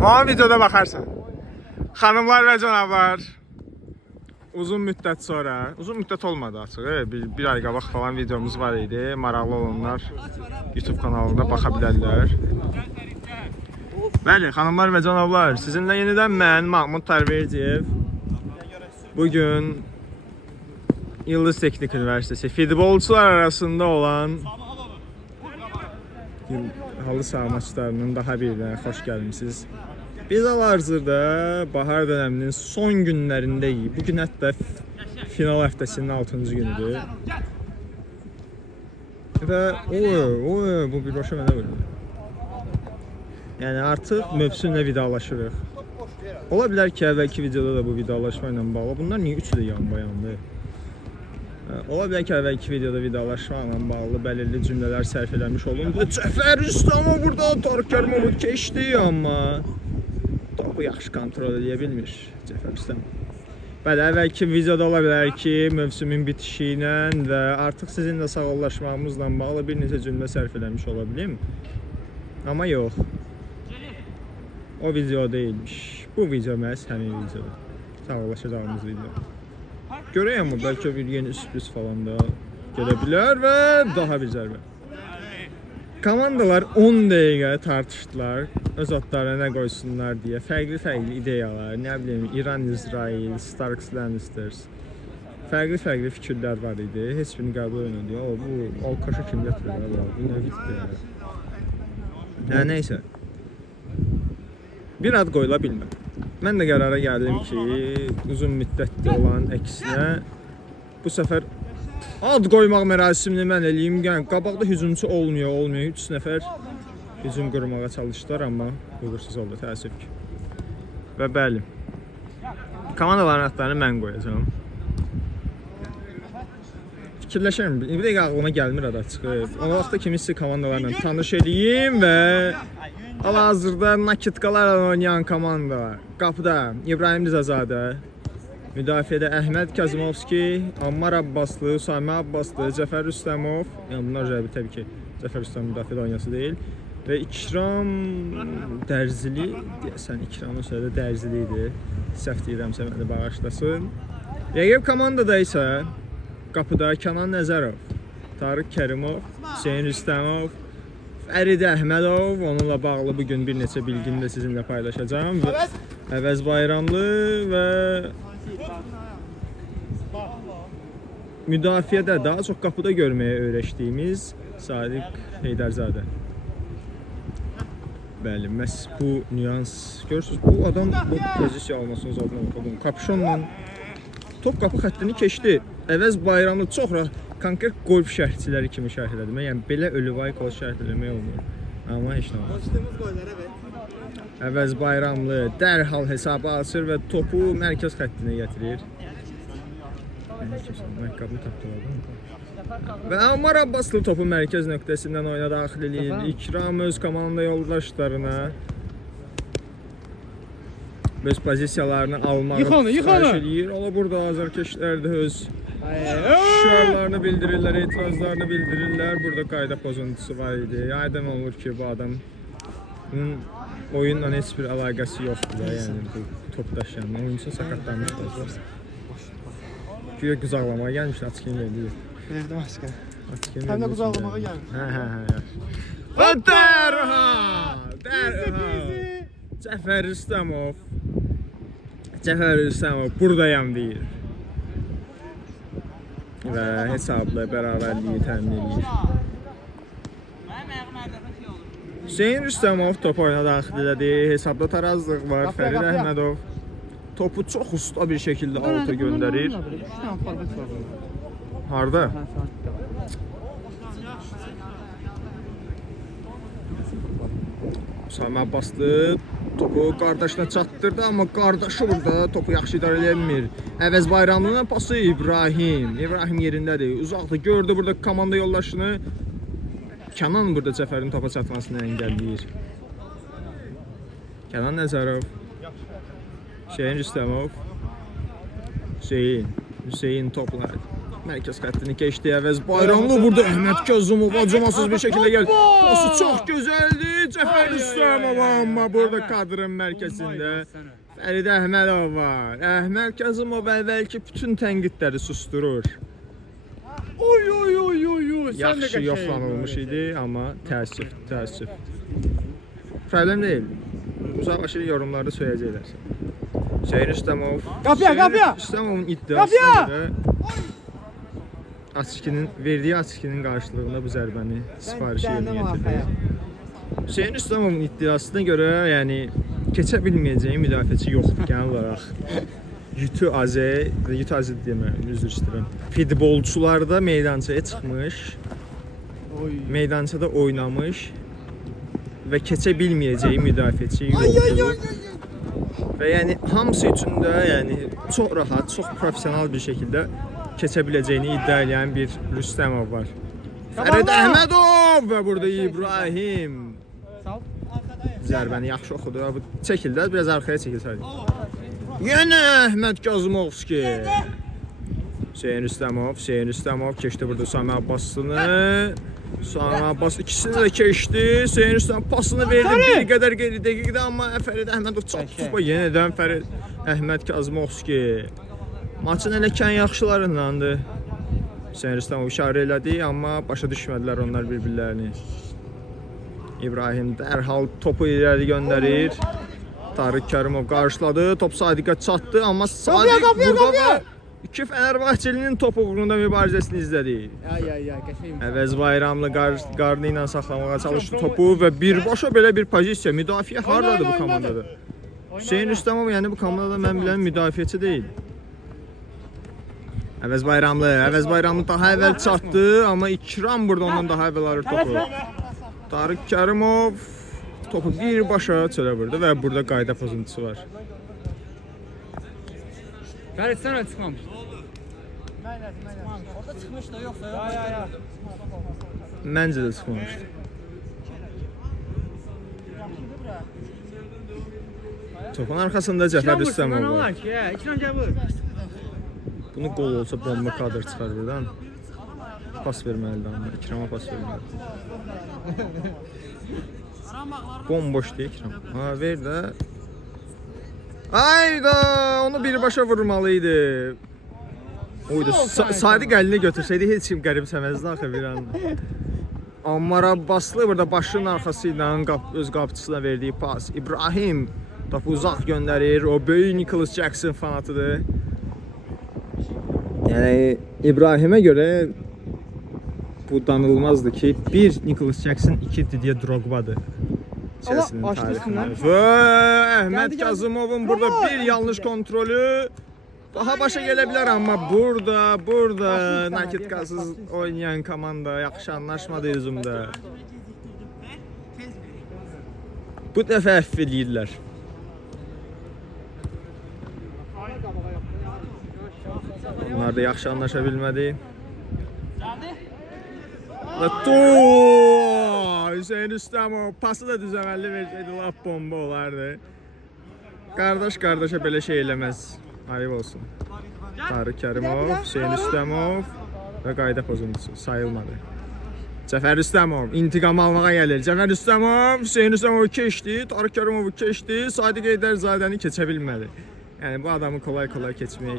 O videoda bakarsın. Hanımlar ve canavlar. Uzun müddət sonra, uzun müddət olmadı açıq, bir ay qabaq falan videomuz var idi. Maraqlı olanlar YouTube kanalında baxa bilərlər. Bəli, xanımlar və canavlar, sizinlə yenidən mən Mahmud Tərveyciyev. Bugün Yıldız Teknik Üniversitesi futbolçular arasında olan halı saha maçlarının daha birine xoş gəlmisiniz. Biz hal-hazırda bahar döneminin son günlərindəyik. Bugün hətta final həftəsinin 6-cı günüdür. Və bu bir başa mənə vurdu. Yəni artıq mövsümlə vidalaşırıq. Ola bilər ki, əvvəlki videoda da bu vidalaşma ilə bağlı. Bunlar niyə üçü də yanbayandı? Ola bilər ki, əvvəlki videoda vidalaşma ilə bağlı bəlirli cümlələr sərf eləmiş olun. Cəfər Rüstəmov burada Tarık Kərimov keçdi, amma topu yaxşı kontrol edə bilmir Cəfər Rüstəmov. Bəli, əvvəlki videoda ola bilər ki, mövsümün bitişi ilə və artıq sizinlə sağollaşmağımızla bağlı bir neçə cümlə sərf eləmiş ola bilim. Amma yox. O video deyilmiş. Bu video məhz həmin videodur. Sağollaşacağımız video. Görəyəm mi? Bəlkə bir yeni sürpriz falan da gələ bilər və daha bir zərbə. Komandalar 10 dəqiqə tartışdılar. Öz adlarına nə qoysunlar deyə. Fərqli ideyalar, nə bilim, İran, İsrail, Starks, Lannisters. Fərqli fikirlər var idi. Heç birini qəbul etmədi. Bu Alkaşa kim gətirir? Bu nə bitdi? Nəysə. Bir ad qoyula bilmir. Mən də qərara gəldim ki, uzun müddətli olan əksinə bu səfər ad qoymaq mərasimini mən eləyim. Yəni qabaqda hücumçu olmuyor. 3 nəfər hücum qurmağa çalışdılar, amma uğursuz oldu təəssüf ki. Və bəli. Komandaların adlarını mən qoyacağam. Fikirləşirəm. Bir dəqiqə ağlıma gəlmir adı çıxıb. O vaxtda kimisi komandalarla tanış edeyim və hal-hazırda nakitkalarla oynayan komanda var. Qapıda İbrahim Rizazadə, müdafiədə Əhməd Kazimovski, Ammar Abbaslı, Sami Abbaslı, Cəfər Rüstəmov. Yəni bunlar cəbi təbii ki, Cəfər Rüstəmov müdafiədə oynayası deyil. Və İkram Dərzili, deyəsən İkramın sözü Dərzili idi. Səhv deyirəmsə məni bağışlasın. Rəqib komandada isə qapıda Kənan Nəzərov, Tarık Kərimov, Hüseyn Rüstəmov, Fərid Əhmədov, onunla bağlı bugün bir neçə bilgini də sizinlə paylaşacağım. Əvəz Bayramlı və müdafiədə daha çox qapıda görməyə öyrəşdiyimiz Sadiq Heydərzadə. Bəli, məhz bu nüans görürsünüz. Bu adam bu pozisiya almasının zadına baxın. Kapşonla top qapı xəttini keçdi. Əvəz Bayramlı çox konkret golf şərhçiləri kimi şərh elədim. Yəni belə ölüvay qol şərh eləmək olmur. Amma heç nə olmaz. Əvəz Bayramlı dərhal hesabı açır və topu mərkəz xəttinə gətirir. Məhkəbini tapdılar. Və Ammar Abbaslı topu mərkəz nöqtəsindən oyuna daxil edir. İkram öz komanda yoldaşlarına öz pozisiyalarını almağı xahiş edir. Ola burada azarkeşlər də öz şüarlarını bildirirlər, etirazlarını bildirirlər. Burada qayda pozuntusu var idi. Aydın olur ki, bu adamın oyunla heç bir əlaqəsi yoxdur da, yəni bu top daşıyan. Oyuncu sakatlanmışlar. Güya qızaqlamağa gəlmişlər, açıq yemək edir. Verdim açıq. Həm də qızaqlamağa gəlmiş. Və dərhal Cəfər Rüstəmov buradayam deyir. Və hesabla bərabərliyi təmin edir. Hüseyn Rüstəmov topu oyuna daxil elədi. Hesabda tarazlıq var. Fərid Əhmədov topu çox usta bir şəkildə alta göndərir. Harda? Sami Abbaslı topu qardaşına çatdırdı, amma qardaşı burada topu yaxşı idarə edə bilmir. Əvəz Bayramlının pası İbrahim yerindədir. Uzaqda gördü burada komanda yoldaşını. Kənan burada Cəfərin topa çatmasını əngəlləyir. Kənan Nəzərov, Hüseyn Rüstəmov, Hüseyn toplar. Mərkəz xəttini keçdi. Əvəz Bayramlı burada Əhməd Kazımov acımasız bir şəkildə gəlir. Pası çox gözəldir. Cəfər Rüstəmov amma burada kadrın mərkəzində Fərid Əhmədov var. Əhməd Kazımov əvvəlki bütün tənqidləri susturur. Oy oy oy oy oy. Yaxşı yoxlanılmış idi, amma təəssüf. Problem deyil. Uzaqlaşır yorumlarda söyləyəcəklər. Hüseyin Rüstəmov. Qapıya! Rüstəmovun iddiasına görə verdiyi Açkinin qarşılığında bu zərbəni sifarişi yerinə yetirdi. Hüseyin Rüstəmovun iddiasına görə, yəni keçə bilməyəcəyi müdafiəçi yoxdur genel olaraq. Yutu Azə demək, üzr istəyirəm. Futbolçularda meydançaya çıxmış, meydançada oynamış və keçə bilməyəcəyi müdafiəçi yoxdur. Və yəni hamısı üçün də yəni çox rahat, çox professional bir şəkildə keçə biləcəyini iddia edən bir Rüstəmov var. Fərid Əhmədov və burada İbrahim. Zərbəni yaxşı oxudu. Bu çəkildi, biraz arxaya çəkilsəydi. Yenə Əhməd Kazımovski. Hüseyin Rüstəmov keçdi burada Sami Abbasını. Sami Abbas ikisini də keçdi. Hüseyin Rüstəmov pasını verdi bir qədər geri dəqiqdə, amma Fərid Əhmədov çatdı. Yenidən Fərid Əhməd Kazımovski. Maçın elə kən yaxşılarındandır. Hüseyin Rüstəmov işarə elədi, amma başa düşmədilər onlar bir-birlərini. İbrahim dərhal topu irəli göndərir. Tarık Kərimov qarşıladı, top Sadiqə çatdı, amma Sadiq burada iki Fənərbağçelinin top uğrunda mübarizəsini izlədi. Əvəz Bayramlı qarnı ilə saxlamağa çalışdı topu və birbaşa belə bir pozisiya. Müdafiə hardadır bu komandada? Hüseyin Rüstəmov yəni bu komandada mən bilən müdafiəçi deyil. Əvəz Bayramlı daha əvvəl çatdı, amma İkram burada ondan daha əvvəl alır topu. Tarık Kərimov topu birbaşa çölə vurdu və burada qayda pozuntusu var. Fərid sən çıxmamış. Orada çıxmış da yoxsa yox. Məncə də çıxmamışdı. Topun arxasında Cəfər Rüstəmov var. Bunu qol olsa bomba kadr çıxar buradan. Pas verməlidir amma İkrama pas verməlidir. Bomboşdur İkram. Ha ver də. Ayda onu birbaşa vurmalıydı. Oydu. Sadiq əlini götürsəydi heç kim qəribsəməzdi axı bir an. Ammar Abbaslı burada başının arxası ilə öz qapıçısına verdiyi pas. İbrahim topu uzaq göndərir. O böyük Nicholas Jackson fanatıdır. Yəni İbrahimə görə bu danılmazdı ki, bir Nicholas Jackson, iki Didier Drogba'dır. Chelsea'nin tarixində. Və Əhməd Kazımovun burada bir yanlış kontrolü daha başa gələ bilər, amma burada nakitkasız oynayan komanda yaxşı anlaşmadı üzümdə. Bu dəfə əff eləyirlər. Onlar da yaxşı anlaşa bilmədi. Və Hüseyin Rüstəmov pası da düzəməlli versəydi lap bomba olardı. Qardaş belə şey eləməz. Ayıb olsun. Tarık Kərimov, Hüseyin Rüstəmov və qayda pozuntusu sayılmadı. Cəfər Rüstəmov intiqam almağa gəlir. Cəfər Rüstəmov, Hüseyin Rüstəmov keçdi, Tarık Kərimov keçdi, Sadiq Eydərzadəni keçə bilmədi. Yəni bu adamı kolay keçmək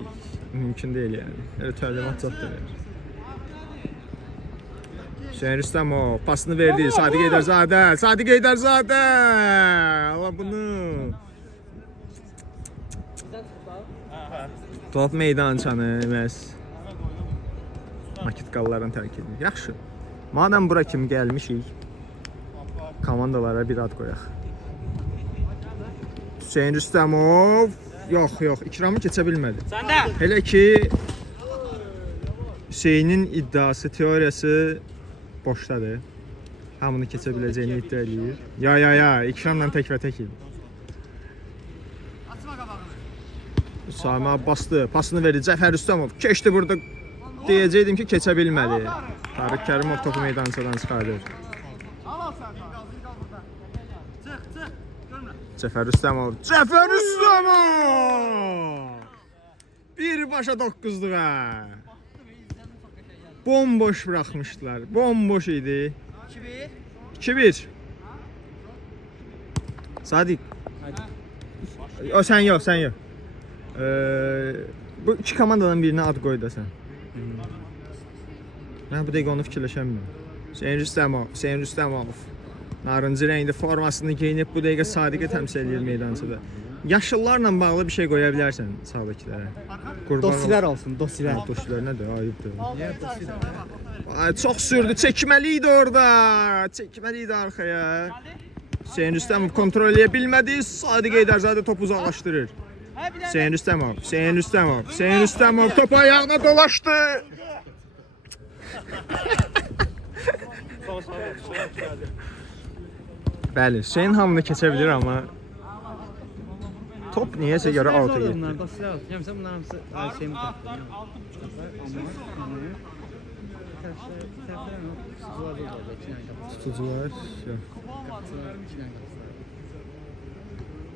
mümkün deyil yəni. Elə təlimat çatdırır. Hüseyin Rüstəmov pasını verdi. Sadiq Eydərzadə. Allah bunu. Top meydançanı məhz nakitqalların tərk edir. Yaxşı. Madəm bura kimi gəlmişik, komandalara bir ad qoyaq. Hüseyin Rüstəmov. Yox, İkramı keçə bilmədi. Elə ki Hüseynin iddiası, teoriyası boşdadır. Hamını keçə biləcəyini iddia edir. Ya, İkramla təkbətək idi. Sami Abbaslı pasını verdi. Cəfər Rüstəmov keçdi burada. Deyəcəkdim ki, keçə bilmədi. Tarık Kərimov topu meydançadan çıxardır. Cəfər Rüstəmov! Birbaşa 9'luğa. Bomboş bırakmışlar. Bomboş idi. 2-1. Sadiq. O sen yok. Bu iki komandadan birine ad koy da sen. Ben bu dəqiqə onu fikirləşəmirəm. Hüseyn Rüstəmov. Narıncı rəngli formasını geyinib bu dəqiqə Sadiqə təmsil edir meydançada. Yaşıllarla bağlı bir şey qoya bilərsən sağdakilərə. Dosilər olsun, dosilər. Dosilər nədir? Ayıbdır. Ay, çox sürdü. Çəkməli idi orada. Çəkməli idi arxaya. Hüseyn Rüstəmov kontrol edə bilmədi. Sadiq Eydərzadə topu uzaqlaşdırır. Hüseyn Rüstəmov topu ayağına dolaşdı. Bəli, Hüseyn hamını keçə bilir amma top niyəsə görə out'a getdi. Bunlar dosilər olsun. Yəmsə bunlar hamısı Hüseyin tərəfdən. Tutucular.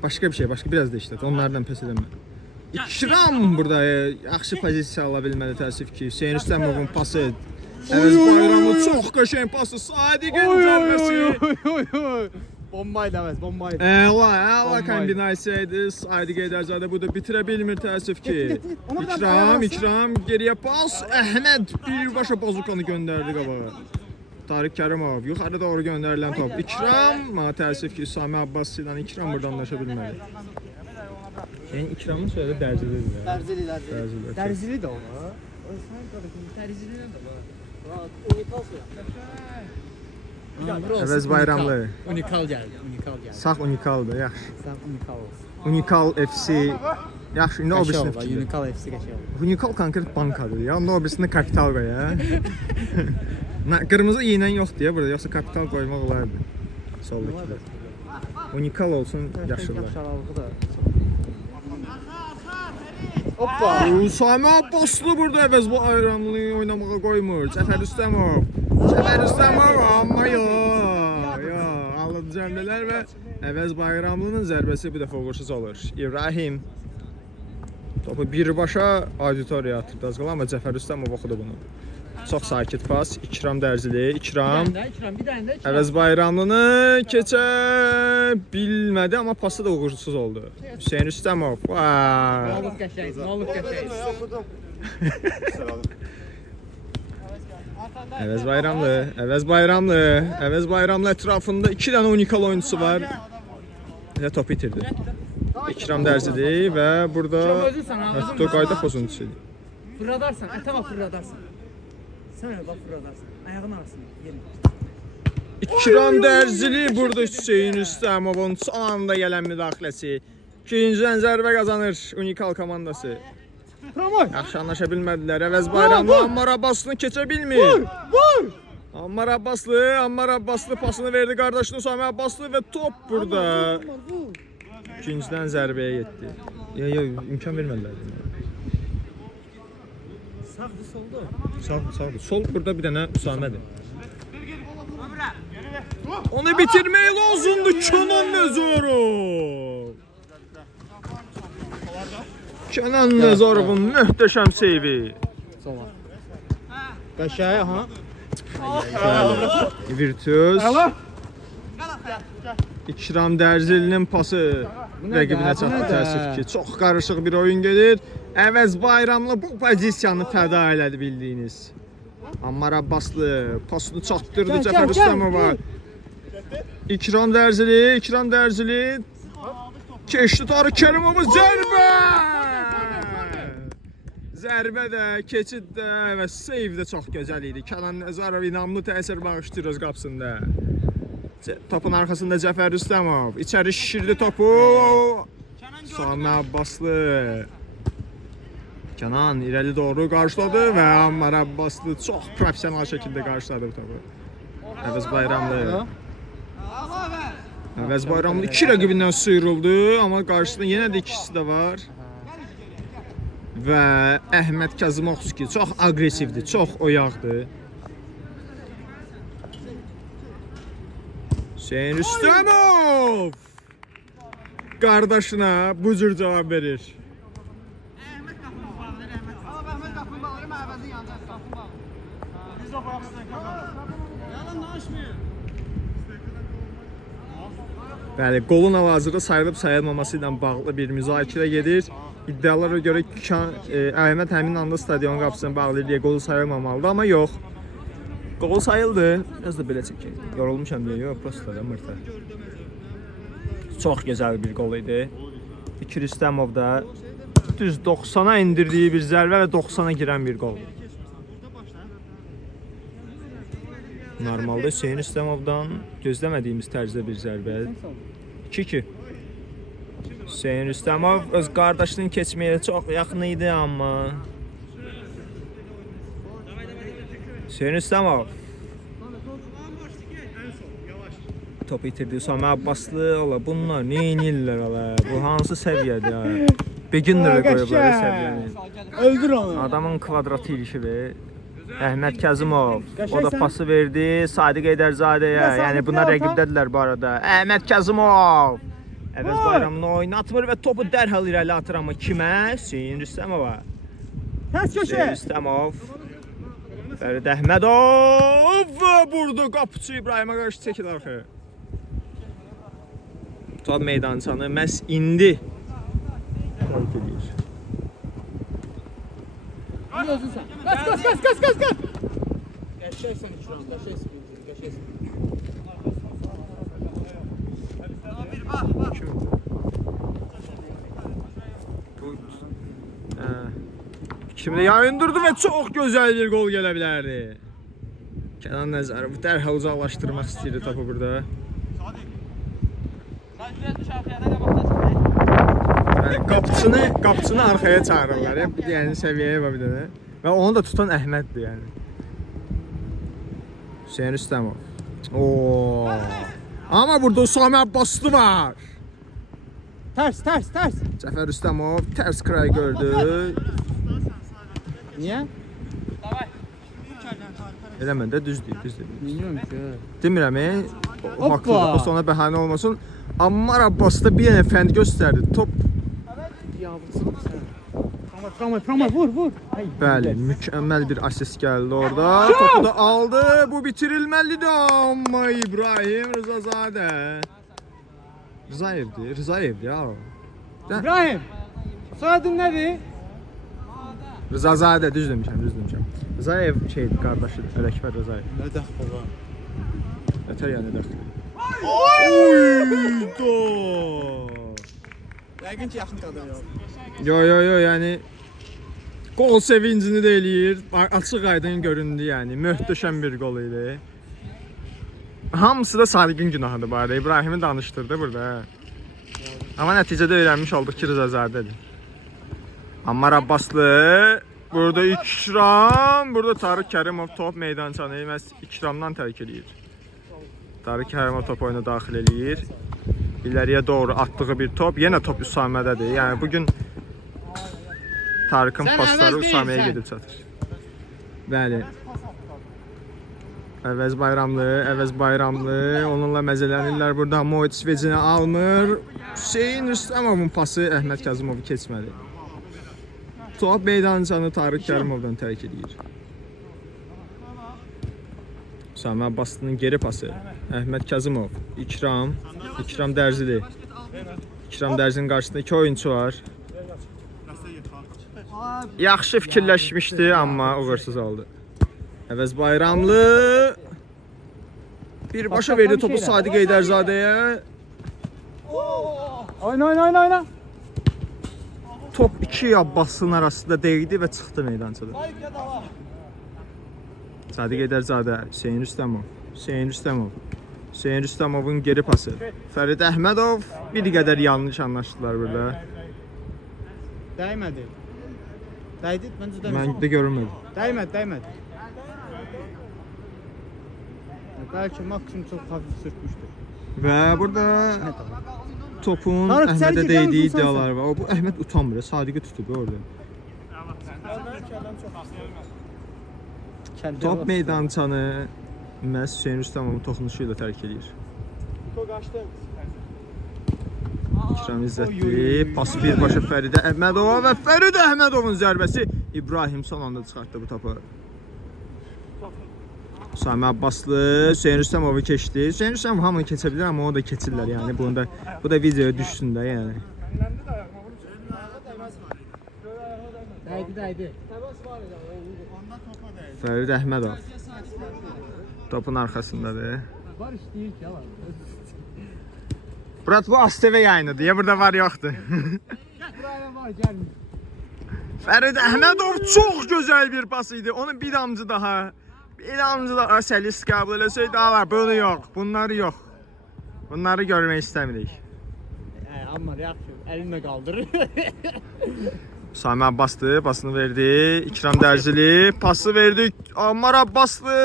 Başka bir şey, biraz da işlət. Onlardan pes edəmə. İkram burada yaxşı pozisiya ala bilmədi təəssüf ki. Hüseyn Rüstəmovun pası. Əvəz Bayramlı çox qəşəng pası. Sadiqin zərbəsi. Bombaydı Əvəz, bombaydı. Əla kombinasiya idi. Sadiq Eydərzadə burada bitirə bilmir təəssüf ki. İkram geriyə pas. Əhməd birbaşa bazukanı göndərdi qabağa. Tarık Kərimov yuxarı doğru göndərilən top. İkram, amma təəssüf ki, Sami Abbas ilə İkram burada anlaşa bilmədi. Yəni İkramın söyledi Dərzilidir. Dərzili də o. Əvəz Bayramlı. Unikal gəldi. Sağ unikaldır, yaxşı. Sən unikal olsun. Unikal FC. Yaxşı, indi o birisini fikirdir. Unikal FC qəşəng. Unikal konkret bankadır ya. Onda o birisini kapital qoy ya. Qırmızı iğnən yoxdur ya burada. Yoxsa kapital qoymaq olardı. Soldakıda. Unikal olsun, yaşlılar. Hoppa. Sami Abbaslı burada Əvəz Bayramlını oynamağa qoymur. Cəfər Rüstəmov. Amma anladı cəmlələr və Əvəz Bayramlının zərbəsi bu dəfə uğursuz olur. İbrahim topu birbaşa auditoriyaya atırdı az qala, amma Cəfər Rüstəmov oxudu bunu. Çox sakit pas. İkram Dərzili. İkram. Əvəz Bayramlını keçə bilmədi, amma pası da uğursuz oldu. Hüseyn Rüstəmov. Olub qəşəng. Əvəz Bayramlı ətrafında 2 dənə unikal oyuncusu var. Və top itirdi. İkram Dərzili və burada hətta qayda pozuntusu. Fırladarsan, ətəmə fırladarsan. Sən öyle bak fırladarsan. Ayağın arasında yerin. İkram Dərzili burada Hüseyn Rüstəmovun son anda gələn müdaxiləsi. İkincidən zərbə qazanır unikal komandası. Yaxşı anlaşa bilmədilər. Əvəz Bayramlı Ammar Abbaslı keçə bilmir. Ammar Abbaslı pasını verdi qardaşına Sami Abbaslı və top burada. İkincidən zərbəyə getdi. İmkan vermədilər. Sağdı, soldu. Sağdı. Sol burada bir dənə Üsamədir. Onu bitirmək lazımdı Kenan Nəzərov. Kenan Nəzərovun möhtəşəm seyvi. Sola. Qəşəng, ha. Virtüöz. İkram Dərzilinin pası rəqibinə çatdı təəssüf ki. Çox qarışıq bir oyun gedir. Əvəz Bayramlı bu pozisiyanı fəda elədi bildiyiniz. Ammar Abbaslı pasını çatdırdı Cəfər Rüstəmova. İkram Dərzili. Keçdi Tarık Kərimova zərbə! Zərbə də, keçid də və seyv də çox gözəl idi. Kenan Nəzərov inamlı təsir bağışlayır öz qapısında. Topun arxasında Cəfər Rüstəmov. İçəri şişirdi topu. Sami Abbaslı. Kenan irəli doğru qarşıladı və Ammar Abbaslı çox profesional şəkildə qarşıladı bu topu. Əvəz Bayramlı iki rəqibindən sıyrıldı, amma qarşısında yenə də ikisi də var. Və Əhməd Kazımovski çox aqressivdir, çox oyaqdır. Hüseyn Rüstəmov qardaşına bu cür cavab verir. Bəli, qolun hal-hazırda sayılıb sayılmaması ilə bağlı bir müzakirə gedir. İddialara görə Əhməd həmin anda stadion qapısını bağlayır deyə qolu sayılmamalıdır, amma yox. Qol sayıldı. Biraz da belə çəkək. Yorulmuşam deyə, yox, prosta da mırta. Çox gözəl bir qol idi. İki Rüstəmov da düz 90'a indirdiyi bir zərbə və 90'a girən bir qol. Normalde Hüseyin Rüstəmovdan gözləmədiyimiz tərzdə bir zərbə. 2-2. Hüseyin Rüstəmov öz qardaşının keçməyə çox yaxın idi, amma Hüseyin Rüstəmov topu itirdi. Sami Abbaslı ola. Bunlar neynirlər ola? Bu hansı səviyyədir ya? Beginner'ı qoyublar səviyyəni. Öldür onu. Adamın kvadratı ilişidir. Əhməd Kazımov o da pası verdi Sadiq Eydərzadəyə. Yəni buna rəqibdədirlər bu arada. Əhməd Kazımov Əvəz Bayramını oynatmır və topu dərhal irəli atır, amma kimə? Hüseyin Rüstəmova. Tərs köşə. Hüseyin Rüstəmov. Fərid Əhmədov vurdu. Qapıçı İbrahimə qarşı çəkil arxaya. Top meydançanı məhz indi tərk edir. Gözünsən. Qaç. Qəşəksən şu an, qəşəksən. Şimdi yayındırdı ve çok güzel bir gol gələ bilərdi. Kenan Nəzərov dərhal uzaqlaşdırmaq istəyirdi topu burada. Yani qapıçını arkaya çağırırlar. Yani səviyyəyə bax bir dənə. Və onu da tutan Əhməddir yani. Hüseyin Rüstəmov. Oo. Ama burada Sami Abbaslı var. Tərs. Cəfər Rüstəmov tərs kray gördü. Niyə? Eləmən də düzdür. Bilmiyorum ki. Demirəm, o Hoppa. haqlıdır. Sonra bəhanə olmasın. Ammar Abbas da bir dənə fənd göstərdi. Top Tramvay, vur. bəli, mükəmməl bir asist gəldi orada. Topu da aldı. Bu bitirilməlidir, amma İbrahim Rızazadə. Rızayevdir ya. İbrahim. Soyadın nədir? Rızazadə, düz demişəm. Rızayev şeydir, qardaşıdır. Ələkbər Rızayev. Nə dəxli var? Ötər yəni dəxli. Oy! Yəqin ki, yaxın qədər yox. Yo, yəni gol sevincini də eləyir. Açıq aydın göründü yəni. Möhtəşəm bir gol idi. Hamısı da Sadiqin günahıdır bu arada. İbrahimi danışdırdı burada. Amma nəticədə öyrənmiş olduq ki, Rızazadədir. Ammar Abbaslı burada İkram, burada Tarık Kərimov top meydançanı məhz İkramdan tərk edir. Tarık Kərimov top oyuna daxil edir. İleriye doğru attığı bir top. Yine top Üsamə'dədir. Yani bugün Tarık'ın pasları Üsamə'yə gedib çatır. Bəli. Əvəz Bayramlı. Onunla məzələnirlər burada. Moic vecinə almır. Hüseyin Rüstəmovun pası Əhməd Kazımovu keçmədi. Top meydançanı Tarık Kərimovdan tərk edir. Sami Abbaslı'nın geri pası. Əhməd Kazımov. İkram Dərzili. İkram Dərzinin qarşısında iki oyuncu var. Yaxşı fikirləşmişdi, amma uğursuz oldu. Əvəz Bayramlı birbaşa verdi topu Sadiq Eydərzadəyə. Oyna. Top iki Abbasın arasında değdi və çıxdı meydançadan. Sadiq Eydərzadə, Hüseyin Rüstəmov. Hüseyin Rüstəmovun geri pası. Fərid Əhmədov bir qədər yanlış anlaşdılar burada. Dəymədi. Dəydi, məncə dəymədi. Mən də görünmədim. Dəymədi. Bəlkə maksimum çox hafif sürtmüşdür. Və burada topun Tarık, Əhmədə içəri değdiyi girəcək misin iddialar var. Bu Əhməd utanmır, Sadiqi tutub orada. Top meydançanı məhz Hüseyin Rüstəmovun toxunuşu ilə tərk edir. İkram İzzətli, pası birbaşa Fəridə Əhmədova və Fərid Əhmədovun zərbəsi İbrahim son anda çıxartdı bu topu. Sami Abbaslı Hüseyin Rüstəmovu keçdi. Hüseyin Rüstəmov hamını keçə bilər, amma o da keçirlər yəni. Bu da videoya düşsün də yəni. Dəydi. Fərid Əhmədov topun arxasındadır. Var işləyir ki, var. Murat, bu ASTV yayınıdır. Ya burada var yoxdur. Buraya var, gəlmir. Fərid Əhmədov çox gözəl bir pas idi. Onu bir damcı daha səlis qəbul eləsəydi, ala bunu yox, bunları yox. Bunları görmək istəmirik. Amma yaxşı, əlinlə qaldırır. Sami Abbaslı pasını verdi. İkram Dərzili pası verdi. Ammar Abbaslı.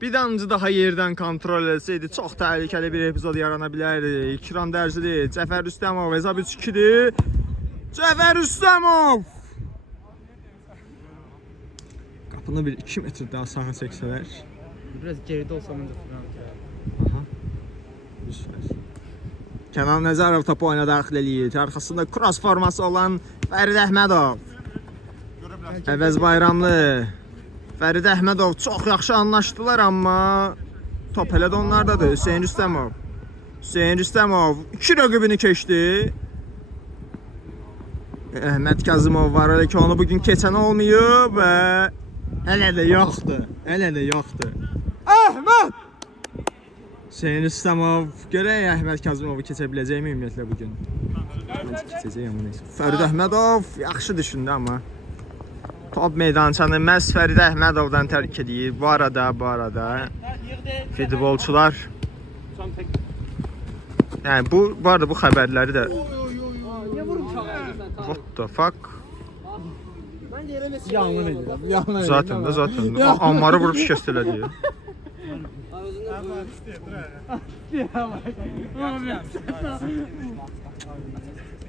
Bir damcı daha yerdən kontrol etsəydi çox təhlükəli bir epizod yarana bilərdi. İkram Dərzili, Cəfər Rüstəmov hesab 3-2-dir. Cəfər Rüstəmov. Qapını bir 2 metr daha sağa çəksələr. Biraz geridə olsa məncə Furkan. Aha. 100%. Kənan Nəzərov topu oyuna daxil eləyir. Arxasında cross forması olan Fərid Əhmədov. Əvəz Bayramlı. Fərid Əhmədov çox yaxşı anlaşdılar, amma top hələ də onlardadır. Hüseyin Rüstəmov. Hüseyin Rüstəmov 2 rəqibini keçdi. Əhməd Kazımov var, elə ki onu bugün keçən olmayıb və hələ də yoxdur. Hələ də yoxdur. Əhməd! Hüseyin Rüstəmov görək Əhməd Kazımovu keçə biləcəkmi ümumiyyətlə bugün? Məncə keçəcək, amma neysə. Fərid Əhmədov yaxşı düşündü, amma top meydançanı məhz Fərid Əhmədovdan tərk edir. Bu arada futbolçular, yəni bu arada bu xəbərləri də what the fuck? Yanlış edirəm. Zaten də. Ammarı vurub şikəst elədi.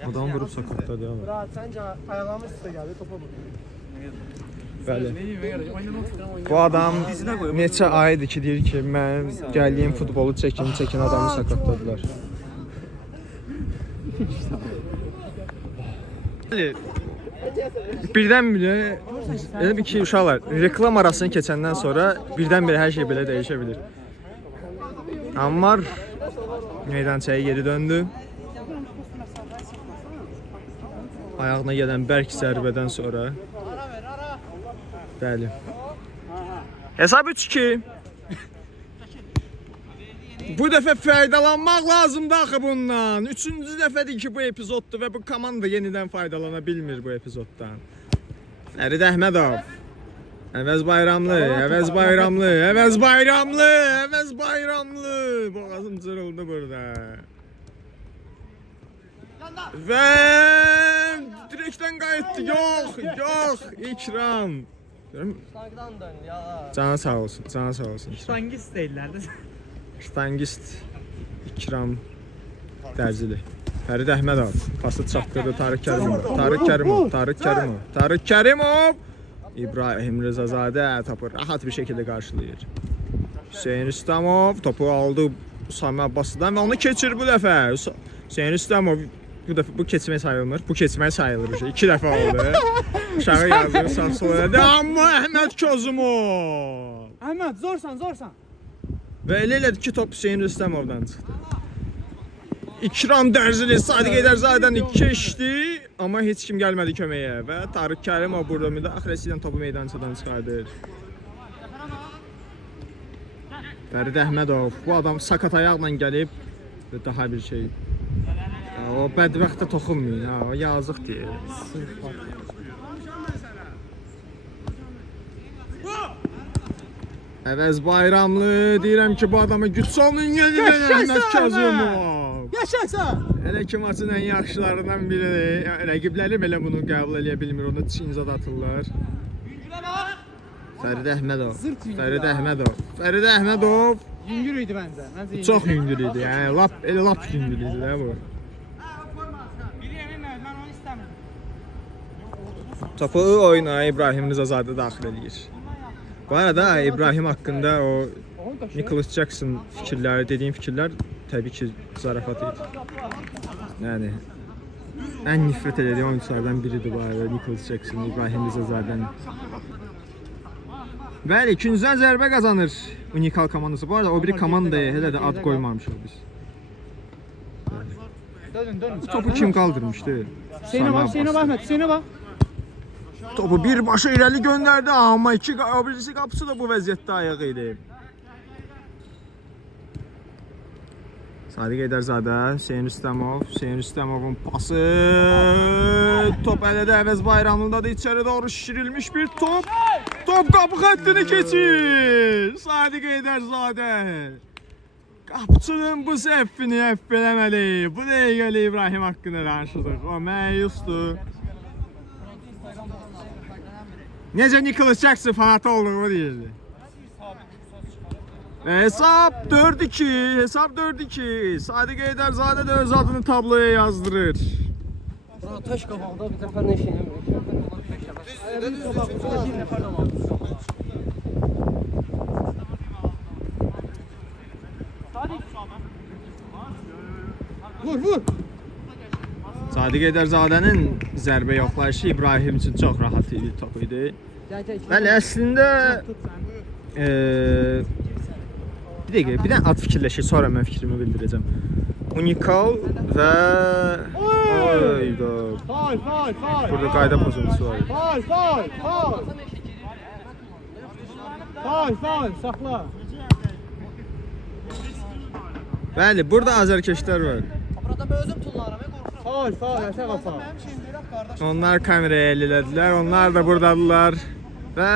Adam vurup sakatladı ya. Sence ayağımı üstə gəldi, topa vurdu. Bəli. Bu adam neçə aydır ki deyir ki, mən gəldiyim futbolu çəkin adamı sakatladılar. Birdən-birə elə bir ki uşaqlar reklam arasını keçəndən sonra birdən-birə hər şey belə dəyişə bilir. Ammar meydançaya geri döndü. Ayağına gələn bərk zərbədən sonra. Bəli. Hesab 3-2. Bu dəfə faydalanmaq lazımdır axı bundan. 3-cü dəfədir ki bu epizoddur və bu komanda yenidən faydalana bilmir bu epizoddan. Fərid Əhmədov. Əvəz Bayramlı. Boğazım cırıldı burada. Və direkdən qayıtdı. Yox, İkram. Stangdan dön ya. Canı sağ olsun. Stangist deyirlər də. Stangist İkram Dərzili. Fərid Əhmədov pası çapdırdı Tarık Kərimov. İbrahim Rızazadə topu rahat bir şekilde karşılayır. Hüseyin Rüstəmov topu aldı Sami Abbaslı'dan ve onu keçir bu dəfə. Hüseyin Rüstəmov bu keçmək sayılmır. Bu keçmək sayılır. 2 dəfə oldu. Uşağı yazır sağ sola. Amma Əhməd Kazımov. Əhməd zorsan. Və elə elədi ki top Hüseyin Rüstəmovdan çıxdı. İkram Dərzili Sadiq Edərzadədən keçdi, amma heç kim gəlmədi köməyə və Tarık Kərimov burada müdaxiləsi ilə topu meydançadan çıxardır. Fərid Əhmədov bu adam sakat ayaqla gəlib və daha bir şey. O bədbəxtə toxunmayın ha, o yazıq deyil. Əvəz Bayramlı deyirəm ki bu adamı güc olun yenidən Əhməd Kazımov. Yaşasın! Elə ki maçın ən yaxşılarından biridir. Rəqibləri belə bunu qəbul eləyə bilmir, ona çinzad atırlar. Fərid Əhmədov. Yüngür idi məncə. Çox yüngür idi. Yəni lap yüngür idi də bu. Topu oyuna İbrahim Rızazadə daxil edir. Bu arada İbrahim haqqında o Nicholas Jackson fikirləri, dediyim fikirlər təbii ki zarafat idi. Yəni ən nifrət edəcəyim oyunculardan biridir bu arada Nicholas Jackson, İbrahim Rızazadənin. Bəli, ikinciden zərbə qazanır Unikal komandası. Bu arada o biri komandaya hələ də ad qoymamışıq biz. Dönün. Topu kim qaldırmışdı? Hüseyin'e bak, Hüseyin'e bak Ahmet, Hüseyin'e bak. Topu birbaşa irəli göndərdi, amma birisi qapısı da bu vəziyyətdə ayağı idi. Sadiq Ederzadə, Hüseyin Rüstəmovun pası. Top ələdə Əvəz Bayramlı'ndadır, içəri doğru şişirilmiş bir top. Top qapı xəttini keçir. Sadiq Ederzadə. Qapıçının bu səhvini əff eləməli. Bu dəqiqəli İbrahim haqqında danışırdıq. O məyusdur. Necə Nicholas Jackson fanatı olduğumu deyirdi. Hesap 4-2. Hesap 4-2. Sadiq Ederzadə də öz adını tabloya yazdırır. Taş qabaqda bir dəfə nə şey Vur. Sadiq Ederzadənin zərbə yoxlayışı İbrahim üçün çox rahat idi, top idi. Bəli, əslində bir dəqiqə, bir dənə ad fikirləşir, sonra mən fikrimi bildirəcəm. Unikal və Faul. burada qayda pozuntusu var. Faul, saxla. Bəli, burada azərkeşlər var. Burada mən özüm tullaram, qorxuram. Faul, əsəb faul. Onlar kameraya ellədilər, onlar da buradadılar və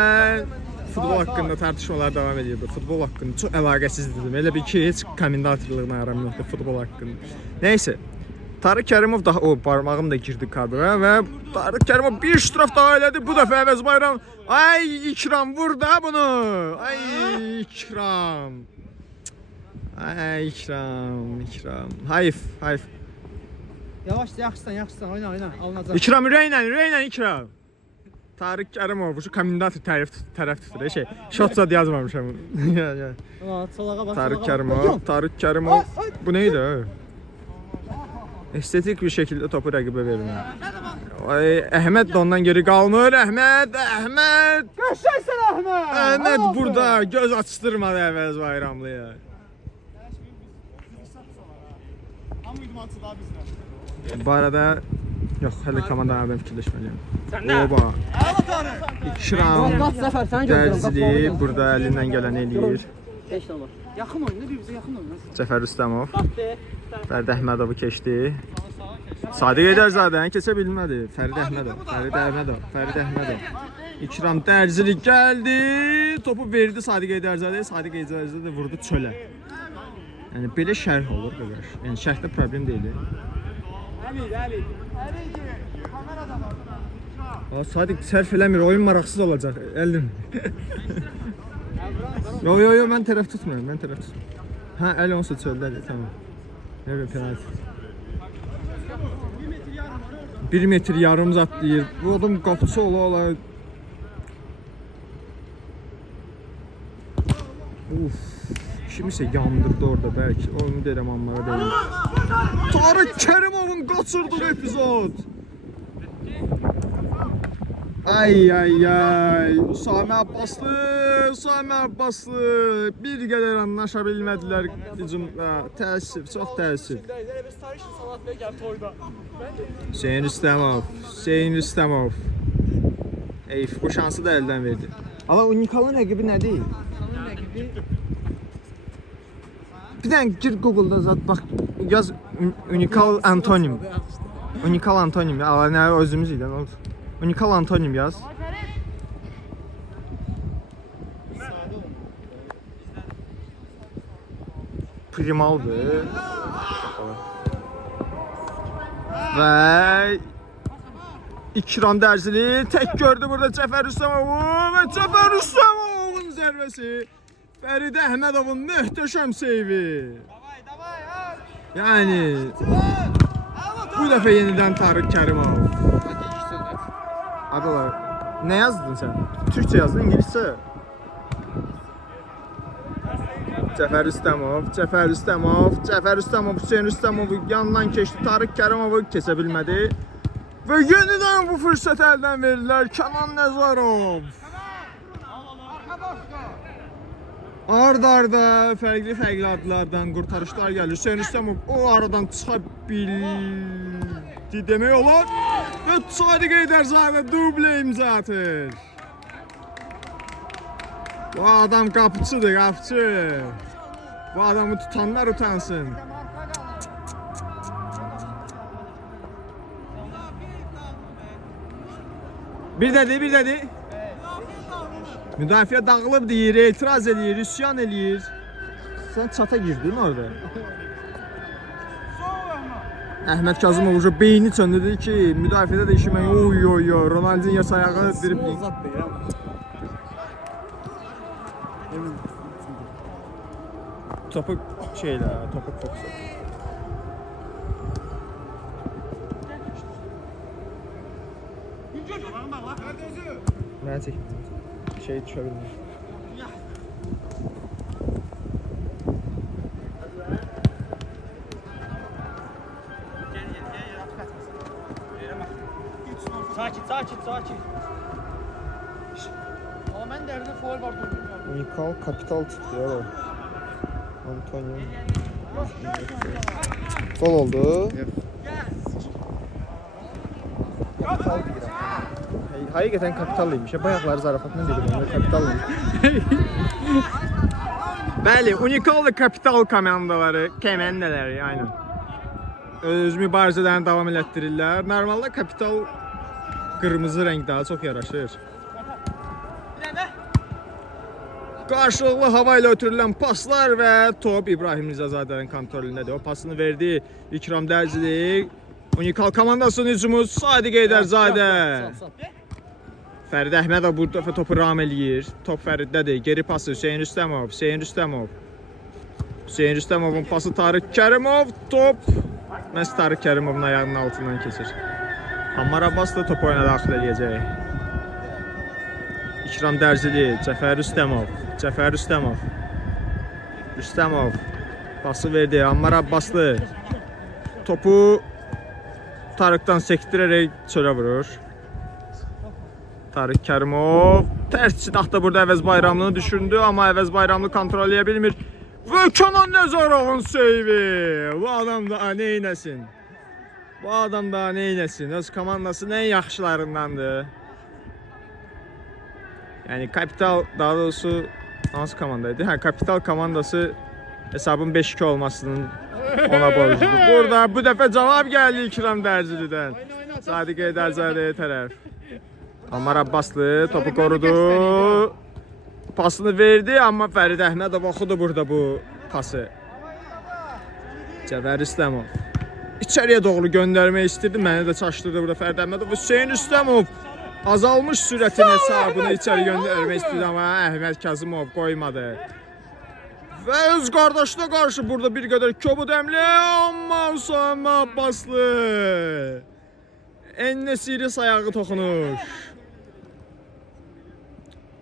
futbol haqqında tartışmalar davam edirdi. Futbol haqqında çox əlaqəsiz dedim. Elə bir ki, heç kommentatorluğuna yaram yoxdur futbol haqqında. Nəysə, Tarık Kərimov daha o parmağım da girdi kadra və Tarık Kərimov bir ştraf daha elədi. Bu dəfə Əvəz Bayram. Ay İkram vur da bunu. Ay İkram. Ay İkram. Hayf. Yaxşısan, oyna, alınacaq. İkram ürəklə İkram. Tarık Kərimov şu kommentator tərəf tutur. Shot zad yazmamışam. Gel. Çolağa bax. Tarık Kərimov. Bu neydi? Estetik bir şekilde topu rəqibə vermir. Ay Əhməd də ondan geri qalmır. Əhməd. Qəşəngsən Əhməd. Əhməd burada göz açdırmadı Əvəz Bayramlıya. Bu arada yox, hələ komandanı ben fikirləşməliyəm. Oba. İkram Zəfər, səni gördüm. Dərzili burada əlindən gələn eləyir. 5 tamam. Yaxın oyna, bir-birinizə yaxın oyna. Cəfər Rüstəmov. Fərid Əhmədovu keçdi. Sadiq Ederzadəni keçə bilmədi. Fərid Əhmədov. İkram Dərzili gəldi. Topu verdi Sadiq Ederzadəyə. Sadiq Ederzadə vurdu çölə. Yəni belə şərh olur qədər. Yəni şərhdə problem deyil. Sadiq sərf eləmir, oyun maraqsız olacaq. Əlin. Yo, mən tərəf tutmuram, Hə, əl onsa çöldədir, tamam. Ne bir penaltı. 1 metr yarım zat deyir. Bu adam qapıçı ola. Kimisə yandırdı orada belki. Onu deyirəm onlara deyim. Tarık Kərimovun qaçırdığı epizod. Ay. Usame Abbaslı. Bir qədər anlaşa bilmədilər hücumda. Təəssüf, çox təəssüf. Hüseyin Rüstəmov. Eyf, bu şansı da əldən verdi. Ama Unikal'ın rəqibi nə deyil? Bir dənə gir Google'da zat bax yaz Unikal antonim. Ya nə özümüz idi nə oldu? Unikal antonim yaz. Primaldır. Və İkram Dərzili tek gördü burada Cəfər Rüstəmovu və Cəfər Rüstəmovun zərbəsi. Fərid Əhmədovun möhtəşəm seyvi. Yani bu dəfə yenidən Tarık Kərimov. Abi ne yazdın sen? Türkçe yazdın, İngilizce. Cəfər Rüstəmov, Hüseyin Rüstəmovu yandan keçdi. Tarık Kərimovu keçə bilmədi. Və yenidən bu fürsət əldən verirlər. Kənan Nəzarov. Ard-arda fərqli adlardan qurtarışlar gəlir. Hüseyn Rüstəmov o aradan çıxa bildi demək olar. Və Sadiq Heydərzadə dublə imza atır. Bu adam qapıçıdır, qapıçı. Bu adamı tutanlar utansın. Bir dedi. Müdafiə dağılıb deyir, etiraz edir, üsyan edir. Sən çata girdin orada. Əhməd Kazımov uca beyni çöndürdü ki, müdafiədə də işimə oy, Ronaldinho sayağı dribling. Topu topu kopsa. Mənə çək. Şey düşə bilmir. Sakin. Ama ben derdinde faul var durdurmuyorum. Unikal kapital tutuyor. Antonio. Gol oldu. Kapital deyirəm. Həqiqətən kapitallıymış. Bayaqları zarafatla dedim, onu kapitallıymış. Bəli, unikal ve kapital komandaları, aynen. Öz mübarizələrini davam elətdirirlər. Normalde kapital qırmızı rəng daha çox yaraşır. Qarşılıqlı hava ilə ötürülən paslar və top İbrahim Rizazadənin kontrolündədir. O pasını verdi İkram Dərzili. Unikal komandasının hücumu Sadiq Heydərzadə. Fərid Əhmədov bu dəfə topu ram eləyir. Top Fəriddədir. Geri pası Hüseyn Rüstəmov. Hüseyn Rüstəmovun pası Tarık Kərimov. Top məhz Tarık Kərimovun ayağının altından keçir. Ammar Abbas da topu oyuna daxil edəcək. İkram Dərzili, Cəfər Rüstəmov. Pası verdi Ammar Abbaslı. Topu Tarık'tan sektirerek çölə vurur. Tarık Kərimov tərs çıxdı burada Əvəz Bayramlını düşündü, amma Əvəz Bayramlı kontrol edə bilmir. Və Kənan Nəzərovun seyvi. Bu adam da neynəsin? Öz komandasının ən yaxşılarındandır. Yani kapital, daha doğrusu hansı komandaydı? Kapital komandası hesabın 5-2 olmasının ona borcludur. Burada bu dəfə cavab gəldi İkram Dərzilidən. Sadiq Heydərzadəyə tərəf. Ammar Abbaslı topu korudu. Pasını verdi, amma Fərid Əhmədov oxudu burada bu pası. Cəfər Rüstəmov içəriyə doğru göndərmək istəyirdi. Məni də çaşdırdı burada Fərid Əhmədov. Hüseyn Rüstəmov azalmış sürətin hesabını içəri göndərmək istəyirdi, amma Əhməd Kazımov qoymadı. Və öz qardaşına qarşı burada bir qədər kobud əmli, amma Hüseyin Abbaslı. En-Nesyri ayağı toxunuş.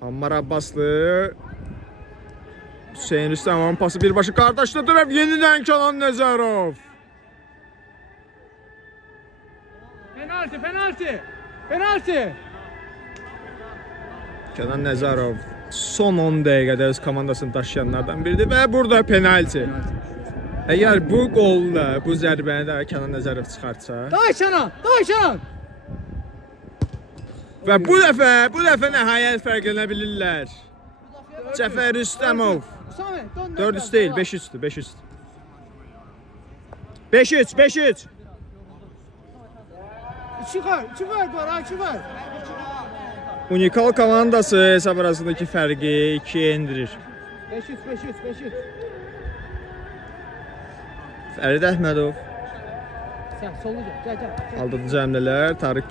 Ammar Abbaslı. Hüseyn Rüstəmovun pası birbaşa qardaşına dönüb yenidən Kənan Nəzərov. Penalti. Kənan Nəzərov son 10 dəqiqədə öz komandasını daşıyanlardan biridir və burada penalti. Əgər bu qolla, bu zərbəni də Kənan Nəzərov çıxartsa Dayşanan. və bu dəfə nəhayət fərqlənə bilirlər. Cəfər Rüstəmov 4-3 deyil, 5-3'dür, 5-3. Çıkar Bora. Unikal komandası hesab arasındaki fərqi 2'ye indirir. 500. Fərid Əhmədov Sen soluca. Gel. aldıcı həmlələr. Tarık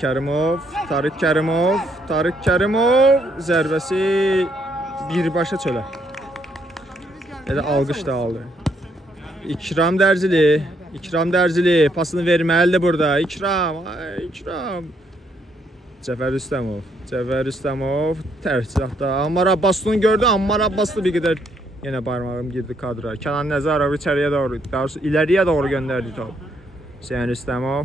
Kərimov zərbəsi birbaşa çölə. Elə alqış da aldı. İkram Dərzili pasını verməlidir burada. İkram. Cəfər Rüstəmov tərs çıxdı. Ammar Abbaslı gördü. Ammar Abbaslı bir qədər yenə barmağım girdi kadra. Kənan Nəzərov içəriyə doğru, daha doğrusu ileriyə doğru göndərdi top. Hüseyn Rüstəmov,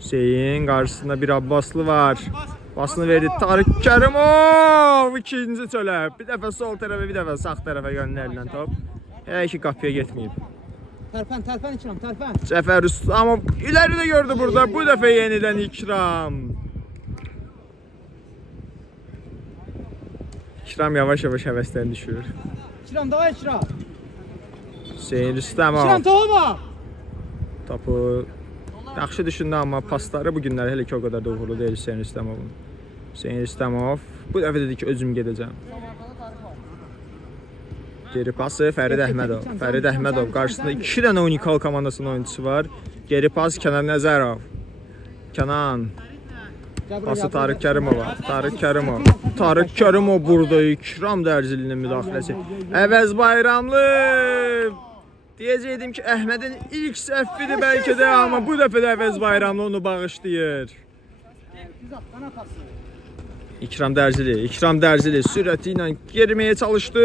Hüseyn qarşısında bir Abbaslı var. Pasını verdi Tarık Kərimov. İkinci çölə. Bir dəfə sol tərəfə, bir dəfə sağ tərəfə göndərilən top. Hələ ki qapıya getməyib. Tərpən İkram, tərpən. Cəfər Rüstəmov iləri də gördü burada. Bu dəfə yenidən İkram. İkram yavaş-yavaş həvəsdən düşür. İkram, davay İkram. Hüseyin Rüstəmov. İkram, topa bak. Topu yaxşı düşündü, amma pasları bu günlər hələ ki o qədər də uğurlu deyil Hüseyin Rüstəmovun. Hüseyin Rüstəmov bu dəfə dedi ki, özüm gedəcəm. Geri pası Fərid Əhmədov. Fərid Əhmədov qarşısında 2 dənə unikal komandasının oyunçusu var. Geri pas Kənan Nəzərov. Kənan. Pası Tarık Kərimova. Tarık Kərimov burada İkram Dərzilinin müdaxiləsi. Əvəz Bayramlı. Deyəcəydim ki, Əhmədin ilk səhvidir bəlkə də, amma bu dəfə də Əvəz Bayramlı onu bağışlayır. İkram Dərzili sürəti ilə girməyə çalışdı.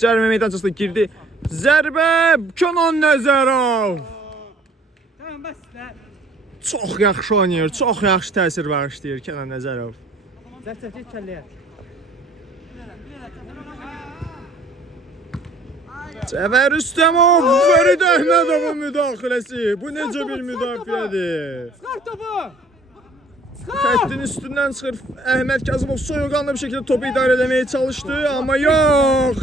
Cərimə meydançasına girdi. Zərbə Kənan Nəzərov. Tamam, bəs də. Çox yaxşı oynayır, çox yaxşı təsir bağışlayır Kənan Nəzərov. Zərt kəlləyə. Cəfər Rüstəmov, Fərid Əhmədovun müdaxiləsi. Bu necə bir müdafiədir? Çıxart topu. Xəttin üstündən çıxır. Əhməd Kazımov soyuqanlı bir şəkildə topu idarə etməyə çalışdı, amma yox,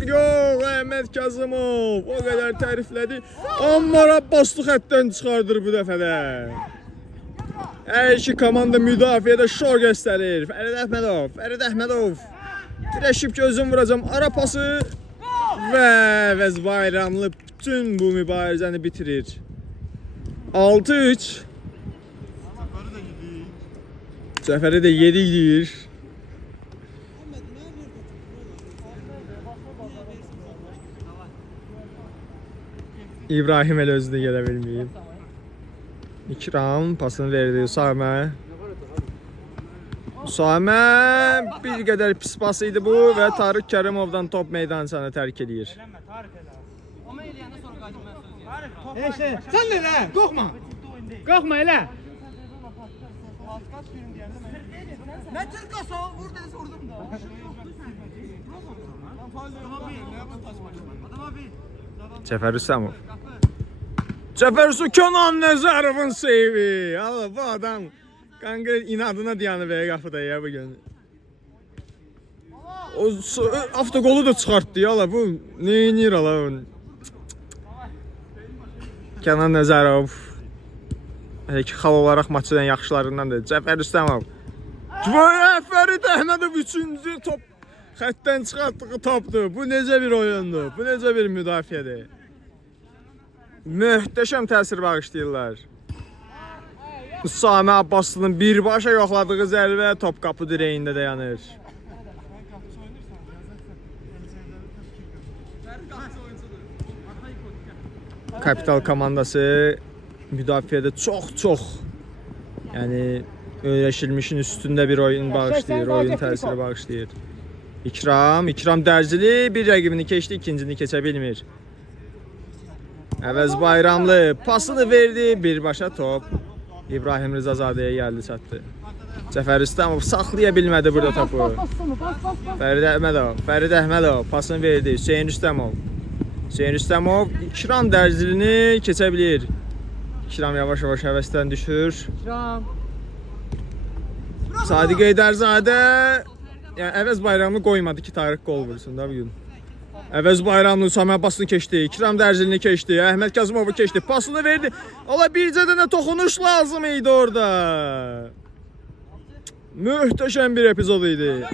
Əhməd Kazımov o qədər təriflədi. Amma Abbaslı xətdən çıxardır bu dəfə də. Hər iki komanda müdafiədə şor göstərir. Fərid Əhmədov. Dirəşib ki, özüm vuracam. Ara pası və Əvəz Bayramlı bütün bu mübarizəni bitirir. 6-3. Cəfəri də 7 deyir. İbrahim elə özünə gələ bilməyib. İkram pasını verdi Usamə. Usamə bir qədər pis pas idi bu və Tarık Kərimovdan top meydançanı tərk edir. Sen de elə, qorxma. Qorxma elə. Ne Türkası o? Vur dedi vurdum da. Cəfər Rüstəmov. Cəfər Rüstəmov Kənan Nəzərovun seyvi. Allah, bu adam konkret inadına dayanıb qapıda ya bu gün. O avtogolu da çıxartdı ya bu. Nə edir ala? Kənan Nəzərov. Hələ ki xal olaraq maçın yaxşılarındandır. Cəfər Rüstəmov. Fərid Əhmədov 3-cü top xəttdən çıxartdığı topdur. Bu necə bir oyundur? Bu necə bir müdafiədir? Möhtəşəm təsir bağışlayırlar. Usamə Abbaslı'nın birbaşa yoxladığı zərbə top qapı dirəyində dayanır. Kapital komandası müdafiədə çox yəni öyrəşilmişin üstündə bir oyun bağışlayır, oyun təsiri bağışlayır. İkram Dərzili bir rəqibini keçdi, ikincini keçə bilmir. Əvəz Bayramlı pasını verdi, birbaşa top İbrahim Rizazadəyə gəldi, çatdı. Cəfər Rüstəmov saxlaya bilmədi burada topu. Fərid Əhmədov pasını verdi, Hüseyin Rüstəmov. İkram Dərzilini keçə bilir. İkram yavaş-yavaş həvəsdən düşür. İkram. Sadiq Eydərzadə yəni Əvəz Bayramlı qoymadı ki, Tarık gol vursun da bugün. Əvəz Bayramlı Usamə Abbasını keçdi, İkram Dərzilini keçdi, Əhməd Kazımovu keçdi, pasını verdi. Ola bircə dənə toxunuş lazım idi orada. Möhtəşəm bir epizod idi.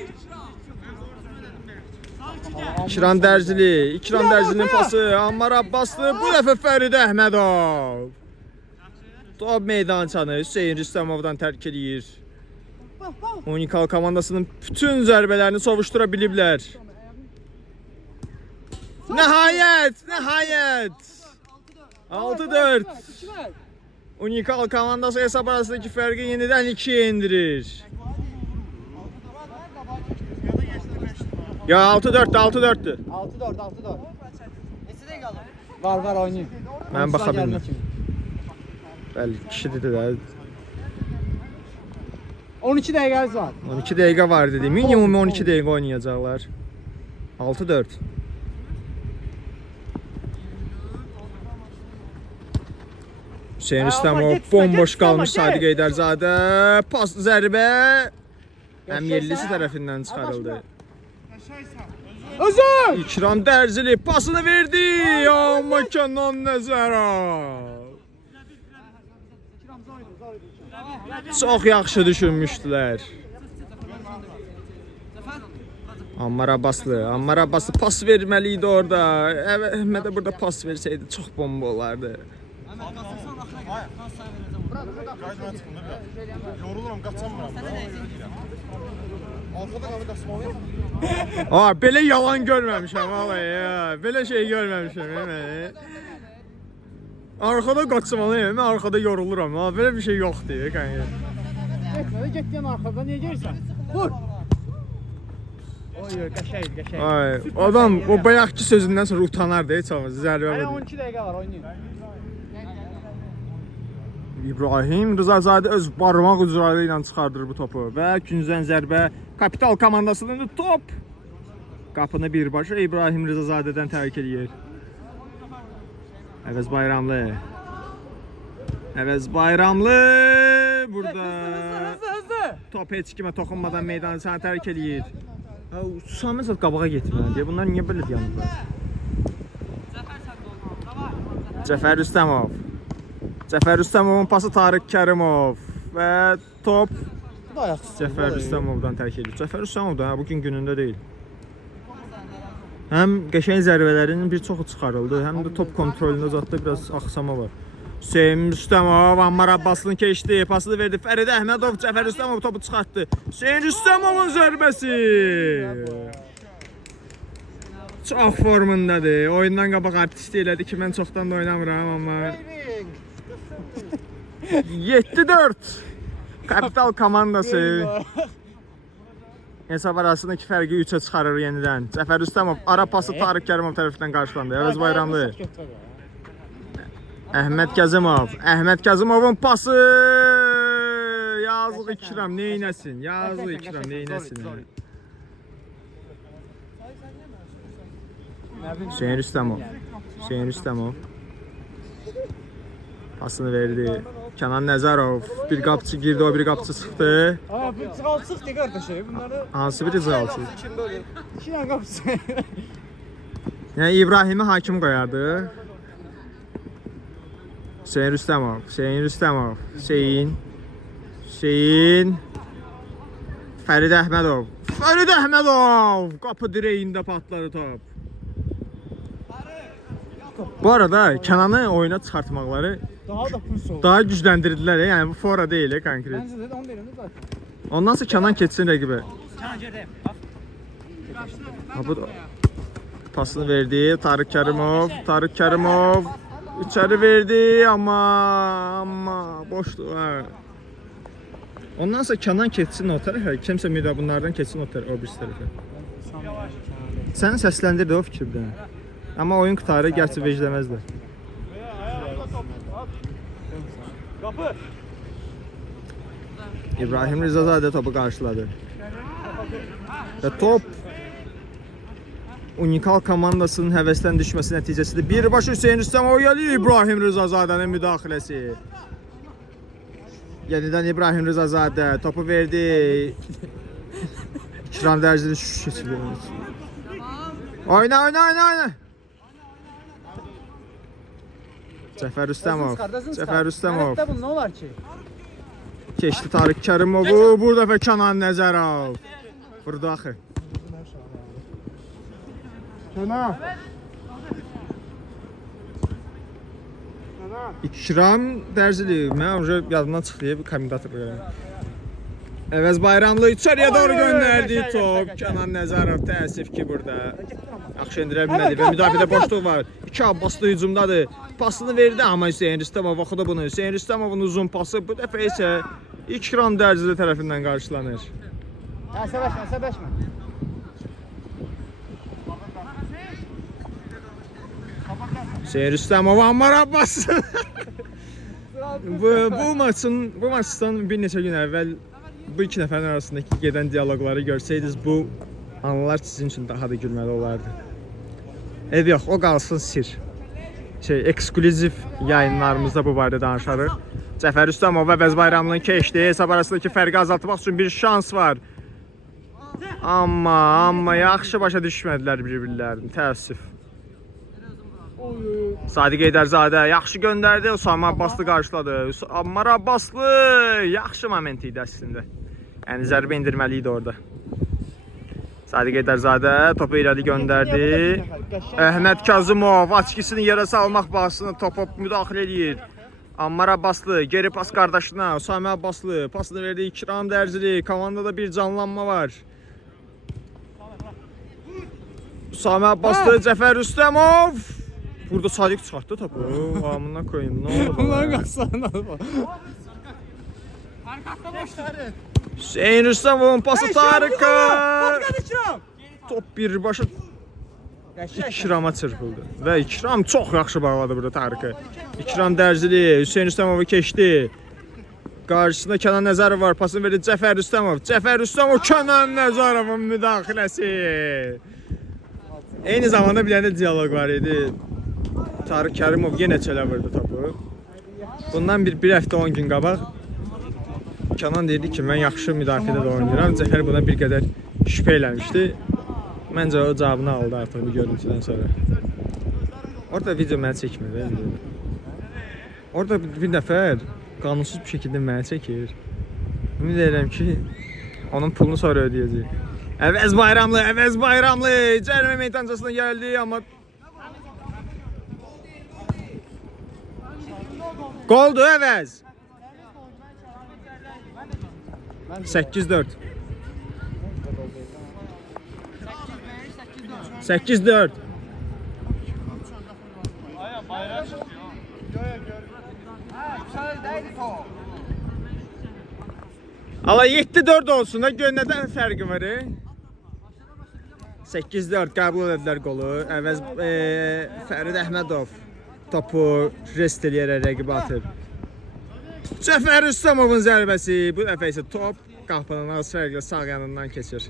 İkram Dərzilinin pası, Ammar Abbaslı, bu dəfə Fərid Əhmədov. Top meydançanı Hüseyin Rüstəmovdan tərk edir. Unikal komandasının bütün zərbələrini sovuştura biliblər. Nəhayət! 6-4. Unikal komandası hesab arasındaki fərqi yenidən 2'ye indirir. Ya 6-4'dü. 6-4. Var oynayın. Mən baxa bilmirəm. Bəli, kişidir də. 12 dəqiqəniz var. 12 dəqiqə var dedi. Minimum 12 dəqiqə oynayacaqlar. 6-4. Hüseyin Rüstəmov bomboş qalmış Sadiq Eydərzadə. Pas zərbə həm yerlisi tərəfindən çıxarıldı. Özür! İkram Dərzili pasını verdi. Amma Kənan Nəzərov. Çox yaxşı düşünmüşdülər. Ammar Abbaslı pas verməli idi orada. Əhmədə burada pas versəydi çox bomba olardı. Yoruluram, qaçamıram. Arkada qalı qaçmalıyım. Belə yalan görməmişəm vallahi ya. Belə şey görməmişəm mən. Arkada qaçmalıyım, mən arkada yoruluram. Belə bir şey yoxdur kanka. Getmədi, getdin arxada, niyə gəlirsən? Vur! Oy, qəşəng. Ay, adam o bayaqki sözündən sonra utanardı heç olmaz. Zərbə Hələ vurdu. 12 dəqiqə var, oynayın. İbrahim Rızazadə öz barmaq ucları ilə çıxardır bu topu və güncdən zərbə kapital komandasının top. Qapını birbaşa İbrahim Rızazadədən tərk edir. Əvəz Bayramlı burada top heç kimə toxunmadan meydanı sənə tərk edir. Susamə zət qabağa getməlidir. Bunlar niyə belə dayanırlar? Cəfər Rüstəmovun pası Tarık Kərimov və top Cəfər Rüstəmovdan tərk edir. Cəfər Rüstəmov da bugün günündə deyil. Həm qəşəng zərbələrinin bir çoxu çıxarıldı, həm də top kontrolündə zətdə biraz axsama var. Hüseyin Rüstəmov Ammar Abbaslı'nı keçdi, pasını verdi. Fərid Əhmədov Cəfər Rüstəmov topu çıxartdı. Hüseyin Rüstəmovun zərbəsi. Çox formundadır. Oyundan qabaq artist elədi ki, mən çoxdan da oynamıram amma 7-4 kapital komandası hesab arasındakı fərqi 3-ə çıxarır yenidən. Cəfər Rüstəmov ara pası Tarık Kərimov tərəfindən qarşılandı. Əvəz Bayramlı. Əhməd Kazımovun pası. Yazıq İkram neynəsin? Hüseyin Rüstəmov pasını verdi. Kənan Nəzərov bir qapçı girdi, o bir qapçı çıxdı. Bu çıxalçıq de qardaşı, bunları Hansı biri çıxalçı? iki dənə qapısı. Yəni İbrahimi hakim qoyardı. Hüseyin Rüstəmov. Fərid Əhmədov. Qapı dirəyində patladı top. Bu arada Kənanı oyuna çıxartmaqları Daha da pus oldu. daha gücləndirdilər. Yəni bu fora deyil konkret. Məncə də onu verin zaten. Ondan sonra Kənan keçsin rəqibə. Kənan girdi. Bu pasını verdi Tarık Kərimov içəri verdi amma boşdur. Ondan sonra Kənan keçsin o tərəfə, kimsə mida bunlardan keçsin o birisi tərəfə. Səni səsləndirdi o fikirdən. Amma oyun qutarı gerçi vecləməzlər. İbrahim Rızazadə topu qarşıladı. Və top unikal komandasının həvəsdən düşməsi nəticəsində birbaşa Hüseyin Rüstəmov gəlir. İbrahim Rızazadənin müdaxiləsi. Yenidən İbrahim Rızazadə topu verdi. İkram Dərzili keçilir. Oyna. Cəfər Rüstəmov. Hətta bu nə olar ki? Keçdi Tarık Kərimovu. Bu dəfə Kənan Nəzərov. Vurdu axı. İkram Dərzili. Mən уже yadımdan çıxdı, kommentator görəm. Əvəz Bayramlı içəriyə doğru göndərdi top. Kənan Nəzərov təəssüf ki burada yaxşı endirə bilmədi və müdafiədə boşluq var. İki Abbaslı hücumdadır. Pasını verdi amma Hüseyin Rüstəmov oxudu bunu. Hüseyin Rüstəmovun uzun pası bu dəfə isə İkram Dərzili tərəfindən qarşılanır. Əsəbəşmə. Hüseyin Rüstəmov Ammar Abbaslı. bu maçdan bir neçə gün əvvəl bu iki nəfərin arasındakı gedən dialoqları görsəydiniz, bu anlar sizin üçün daha da gülməli olardı. Ev yox, o qalsın sir. Eksklüziv yayınlarımızda bu barədə danışarıq. Cəfər Rüstəmov və Əvəz Bayramlının keçdiyi hesab arasındakı fərqi azaltmaq üçün bir şans var. Amma yaxşı başa düşmədilər bir-birlərini, təəssüf. Sadiq Eydərzadə yaxşı göndərdi, Usama Abbaslı qarşıladı. Ammar Abbaslı yaxşı moment idi əslində. Yəni zərbə indirməli idi orada. Sadiq Eydərzadə topu irəli göndərdi. Əhməd Kazımov açkisini yerə salmaq bahsına topa müdaxilə edir. Ammar Abbaslı geri pas qardaşına, Usama Abbaslı pasını verdi İkram Dərzili. Komandada bir canlanma var. Usama Abbaslı, Cəfər Rüstəmov. Burada Sadiq çıxartdı topu. Amına koyayım. Nə oldu? Bunların qapısına bak. Hüseyin Rüstəmovun pası Tarık'a. Top birbaşa İkrama çırpıldı. Və İkram çox yaxşı bağladı burada Tarık'ı. İkram Dərzili Hüseyin Rüstəmovu keçdi. Qarşısında Kənan Nəzərov var. Pasını verdi Cəfər Rüstəmov. Cəfər Rüstəmov Kənan Nəzərovun müdaxiləsi. Eyni zamanda bir dənə dialoq var idi. Tarık Kərimov yenə çələ vurdu topu. Bundan bir həftə 10 gün qabaq Kənan dedi ki, mən yaxşı müdafiədə də oynayıram. Cəfər buna bir qədər şübhə eləmişdi. Məncə o cavabını aldı artıq bu görüntüdən sonra. Orada video mənə çəkmir. Orada bir nəfər qanunsuz bir şəkildə mənə çəkir. Ümid edirəm ki, onun pulunu sonra ödəyəcək. Əvəz Bayramlı cərimə meydancasına gəldi, amma Qoldu Əvəz. 8-4. 8-4. Ala 7-4 olsun da gör nədən fərqi var. 8-4 qəbul edilər qolu. Əvəz Fərid Əhmədov topu rest eləyərək rəqibə atır. Cəfər Rüstəmovun zərbəsi. Bu dəfə isə top qapının az fərqlə sağ yanından keçir.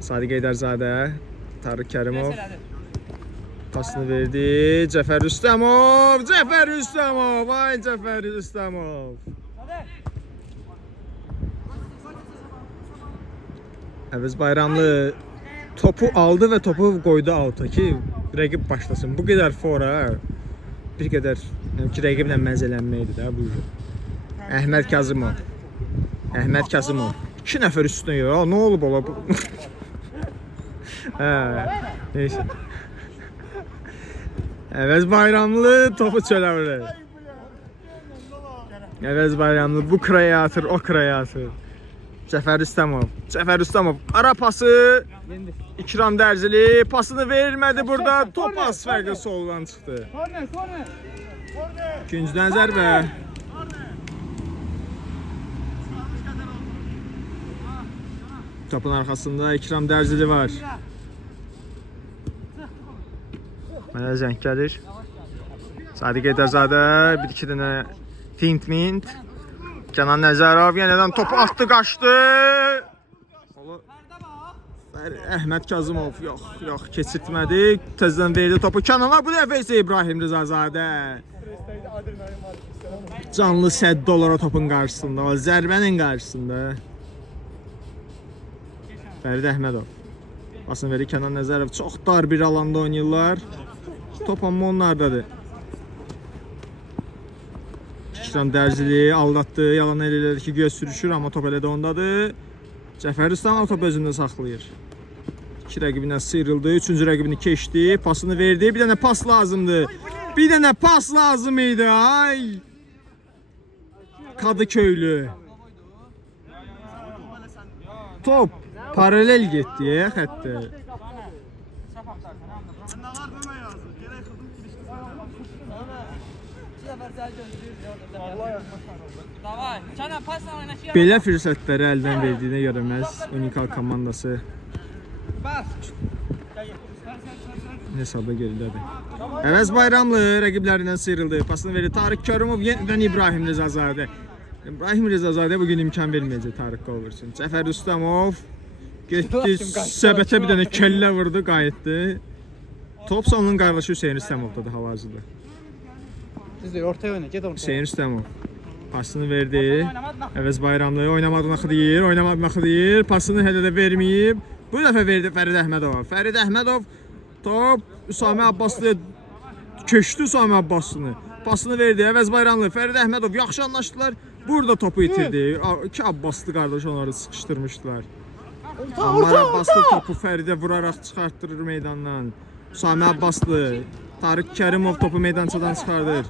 Sadiq Eydərzadə, Tarık Kərimov pasını verdi. Cəfər Rüstəmov, ay Cəfər Rüstəmov. Əvəz Bayramlı topu aldı və topu qoydu alta ki, rəqib başlasın. Bu qədər fora, bir qədər ki, rəqiblə məzələnməkdir də bu. Əhməd Kazımov. 2 nəfər üstünə yox, nə olub ola bu? Neyse. Əvəz Bayramlı topu çölə vurur. Əvəz Bayramlı bu kraya atır, o kraya atır. Cəfər Rüstəmov ara pası. İkram Dərzili pasını vermədi burada. Top az fərqlə soldan çıxdı. İkincidən zərbə. Topun arxasında İkram Dərzili var. Mənə zəng gəlir. Sadiq Eydərzadə bir-iki dənə mint. Kənan Nəzərov yenədən topu atdı, qaçdı. Əhməd Kazımov yox keçirtmədi. Təzədən verdi topu Kənana. Bu dəfə isə İbrahim Rızazadə. Canlı sədd olar o topun qarşısında, o zərbənin qarşısında. Fərid Əhmədov. Pasını verir Kənan Nəzərov. Çox dar bir alanda oynayırlar. Top amma onlardadır. İkram Dərzili aldatdı. Yalan elədi ki, göz sürüşür, amma top elə də ondadır. Cəfər Rüstəmov topu özündə saxlayır. 2 rəqibindən sıyrıldı. 3-cü rəqibini keçdi. Pasını verdi. Bir dənə pas lazımdı. Bir dənə pas lazım idi. Ay! Kadıköylü. Top paralel getdi xəttə. Belə fürsətləri əldən verdiyinə görə məhz unikal komandası hesabda geridədir. Əvəz Bayramlı rəqiblərindən sıyrıldı. Pasını verdi Tarık Kərimov yenidən İbrahim Rizazadə. İbrahim Rizazadə bugün imkan verməyəcək Tarık qol versin. Cəfər Rüstəmov getdi, səbətə bir dənə kəllə vurdu, qayıtdı. Top sonunun qardaşı Hüseyn Rüstəmovdadır hal-hazırda. Düzdür, ortaya oyna, get ortaya. Hüseyn Rüstəmov pasını verdi. Əvəz Bayramlı oynamadığını axı deyir, oynamadığını axı deyir. Pasını hələ də verməyib. Bu dəfə verdi Fərid Əhmədova. Fərid Əhmədov top Üsami Abbaslıya köçdü Üsami Abbasını. Pasını verdi Əvəz Bayramlı. Fərid Əhmədov yaxşı anlaşdılar. Burada topu itirdi. İki Abbaslı qardaş onları sıxışdırmışdılar. Ammar Abbaslı topu Fəridə vuraraq çıxartdırır meydandan. Üsami Abbaslı. Tarık Kərimov topu meydançadan çıxardır.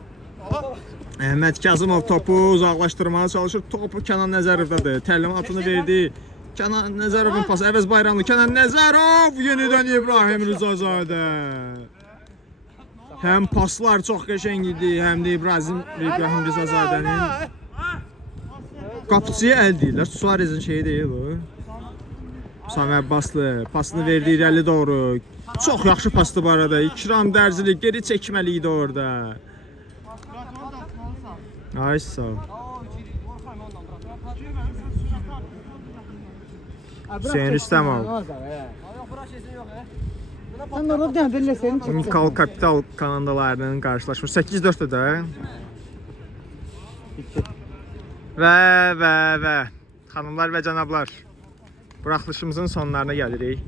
Əhməd Kazımov topu uzaqlaşdırmağa çalışır. Topu Kənan Nəzərovdadır. Təlimatını verdi. Kənan Nəzərovun pası. Əvəz Bayramlı. Kənan Nəzərov. Yenidən İbrahim Rizazadə. Həm paslar çox qəşəng idi, həm də İbrahim Rizazadənin qapıçıya əl deyirlər. Suarezin şeyi deyil o. Sami Abbaslı pasını verdi irəli doğru. Çox yaxşı pasdı bu arada. İkram Dərzili geri çəkməli idi orada. Ay sağ ol. Hüseyn Rüstəmov. Sen de orada bir tane belli senin çıksın. Unikal Kapital komandalarının qarşılaşması 8-4-də də. Və xanımlar və cənablar, buraxılışımızın sonlarına gəlirik.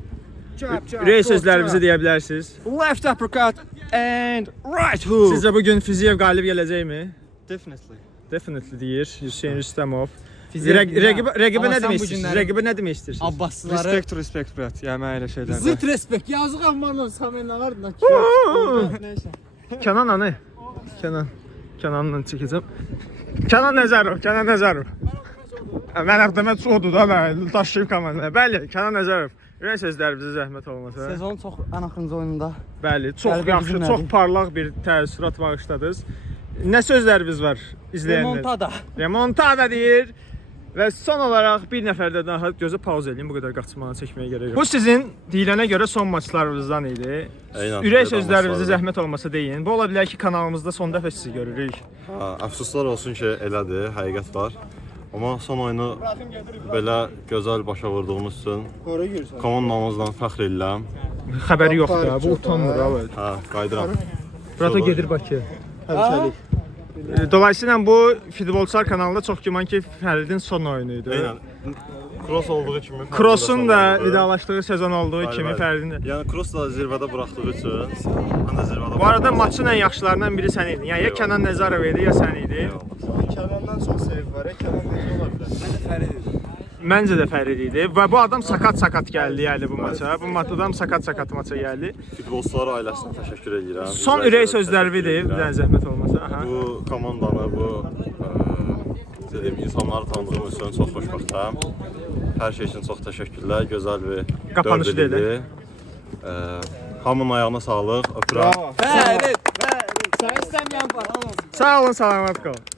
Ürək sözlərinizi deyə bilərsiniz. Left uppercut and right hook. Sizcə bugün Fiziyev qalib gələcəkmi? Definitely. Definitely deyir Hüseyn Rüstəmov. Fiziyev Rəqibə Amma nə sən demək bu istəyirsiniz? günləri- Rəqibə nə demək istəyirsiniz? Abbaslıları. Respect brat. Yəni mən elə şeylərdən. Zıt respekt. Yazık ammanın Samen'le vardı lan. Neyse. Kenan anı. Kenan'la çəkəcəm. Kenan Nəzərov. Mən avtomat soğudu da mən daşıyıb komandaya. Bəli, Kenan Nəzərov. Ürək sözlərinizi zəhmət olmasa. Sezonun çok en axırıncı oyununda. Bəli, çox Qəlbi yaxşı, bizimlədir. çox parlaq bir təəssürat bağışladınız. Nə sözləriniz var izləyənlər? Remontada. Remontada deyir. Və son olaraq bir nəfərdə daha gözə pauz edin, bu qədər qaçmağa çəkməyə gərək yox. Bu sizin deyilənə görə son maçlarınızdan idi. Eynən, Ürək vedalaşmalar. sözlərinizi zəhmət olmasa deyin. Bu ola bilər ki, kanalımızda son dəfə sizi görürük. Əfsuslar olsun ki, elədir, həqiqət var. Amma son oyunu belə gözəl başa vurduğumuz üçün komandamızdan fəxr edirəm. Xəbəri yoxdur, bu utanmır abi. Qayıdıram. Burada gedir Bakı. Dolayısıyla bu Futbolçular kanalında çox güman ki, Fəridin son oyunu idi. Eynən. Cross olduğu kimi. Cross'un da Fərid də son vidalaşdığı sezon olduğu kimi Bəli, bəli. Fəridin də. Yəni Cross da zirvədə buraxdığı üçün mən də zirvədə. Bu arada maçın ən yaxşılarından biri sən idin. Yəni ya Kənan Nəzərov idi, ya sən idi. Kənandan çox sevgi var. Kənan necə ola bilər? Məncə də Fərid idi və bu adam sakat gəldi yəni bu maça. Bu adam sakat maça gəldi. Futbolçular ailəsinə təşəkkür edirəm. Son ürək sözləri deyib, bir dənə zəhmət olmasa. Aha. Bu komandanı, bu dedim, insanları tanıdığım üçün çox xoşbəxtəm. Hər şey üçün çox təşəkkürlər. Gözəl bir Qapanışı dörd il da idi. Hamının ayağına sağlıq. Öpürəm. Fərid. Sen istəməyən var. Sağ olun, salamat qalın.